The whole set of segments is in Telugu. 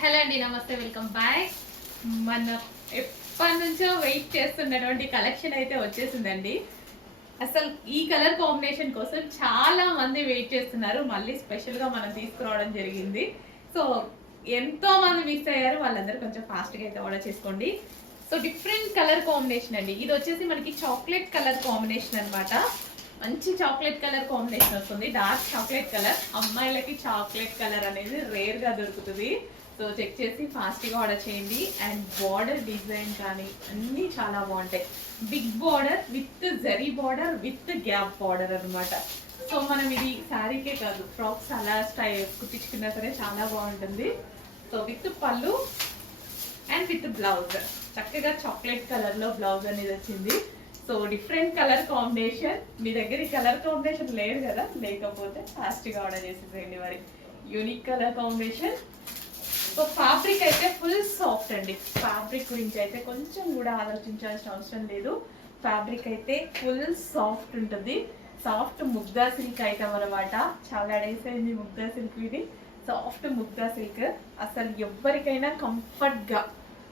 హలో అండి, నమస్తే, వెల్కమ్ బ్యాక్. మన ఎప్పటి నుంచో వెయిట్ చేస్తున్నటువంటి కలెక్షన్ అయితే వచ్చేసిందండి. అసలు ఈ కలర్ కాంబినేషన్ కోసం చాలా మంది వెయిట్ చేస్తున్నారు. మళ్ళీ స్పెషల్గా మనం తీసుకురావడం జరిగింది. సో ఎంతో మంది మిస్ అయ్యారు, వాళ్ళందరూ కొంచెం ఫాస్ట్గా అయితే ఆర్డర్ చేసుకోండి. సో డిఫరెంట్ కలర్ కాంబినేషన్ అండి. ఇది వచ్చేసి మనకి చాక్లెట్ కలర్ కాంబినేషన్ అనమాట. మంచి చాక్లెట్ కలర్ కాంబినేషన్ వస్తుంది, డార్క్ చాక్లెట్ కలర్. అమ్మాయిలకి చాక్లెట్ కలర్ అనేది రేర్గా దొరుకుతుంది. సో చెక్ చేసి ఫాస్ట్గా ఆర్డర్ చేయండి. అండ్ బార్డర్ డిజైన్ కానీ అన్నీ చాలా బాగుంటాయి. Big border with zari border with gap border అనమాట. సో మనం ఇది శారీకే కాదు, ఫ్రాక్స్ అలా స్టైల్ కుట్టించుకున్నా సరే చాలా బాగుంటుంది. సో విత్ పళ్ళు అండ్ విత్ బ్లౌజ్ చక్కగా చాక్లెట్ కలర్లో బ్లౌజ్ అనేది వచ్చింది. So different colour combination. మీ దగ్గర ఈ కలర్ కాంబినేషన్ లేదు కదా, లేకపోతే ఫాస్ట్గా ఆర్డర్ చేసేసేయండి. మరి unique colour combination. So fabric అయితే ఫుల్ సాఫ్ట్ అండి. ఫ్యాబ్రిక్ గురించి అయితే కొంచెం కూడా ఆలోచించాల్సిన అవసరం లేదు. ఫ్యాబ్రిక్ అయితే ఫుల్ సాఫ్ట్ ఉంటుంది. సాఫ్ట్ ముగ్గా సిల్క్ ఐటమ్ అనమాట. చాలా డేస్ అయింది ముగ్గా సిల్క్. ఇది సాఫ్ట్ ముగ్గా సిల్క్. అసలు ఎవరికైనా కంఫర్ట్గా,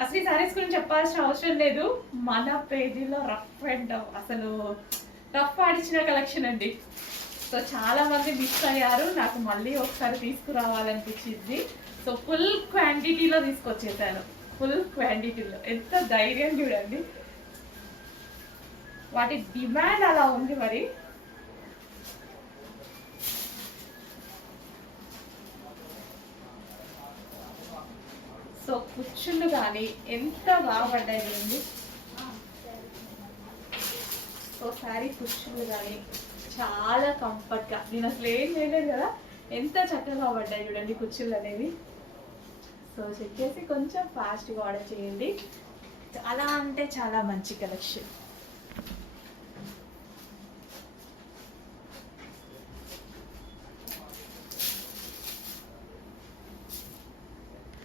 అసలు ఈ సారీస్ గురించి చెప్పాల్సిన అవసరం లేదు. మన పేజీలో రఫ్ అండ్ అసలు రఫ్ ఆడిచిన కలెక్షన్ అండి. సో చాలా మంది మిస్ అయ్యారు, నాకు మళ్ళీ ఒకసారి తీసుకురావాలనిపించింది. సో ఫుల్ క్వాంటిటీలో తీసుకొచ్చేసాను. ఫుల్ క్వాంటిటీలో ఎంత ధైర్యం చూడండి. వాటి డిమాండ్ అలా ఉంది. మరి సో కుచ్చుళ్ళు కానీ ఎంత బాగా పడ్డాయి. సో శారీ కుచ్చుళ్ళు కానీ చాలా కంఫర్ట్గా, నేను అసలు ఏం చేయలేదు కదా, ఎంత చక్కగా పడ్డాయి చూడండి కుచ్చుళ్ళు అనేవి. సో చెక్ చేసి కొంచెం ఫాస్ట్గా ఆర్డర్ చేయండి. చాలా అంటే చాలా మంచి కలెక్షన్.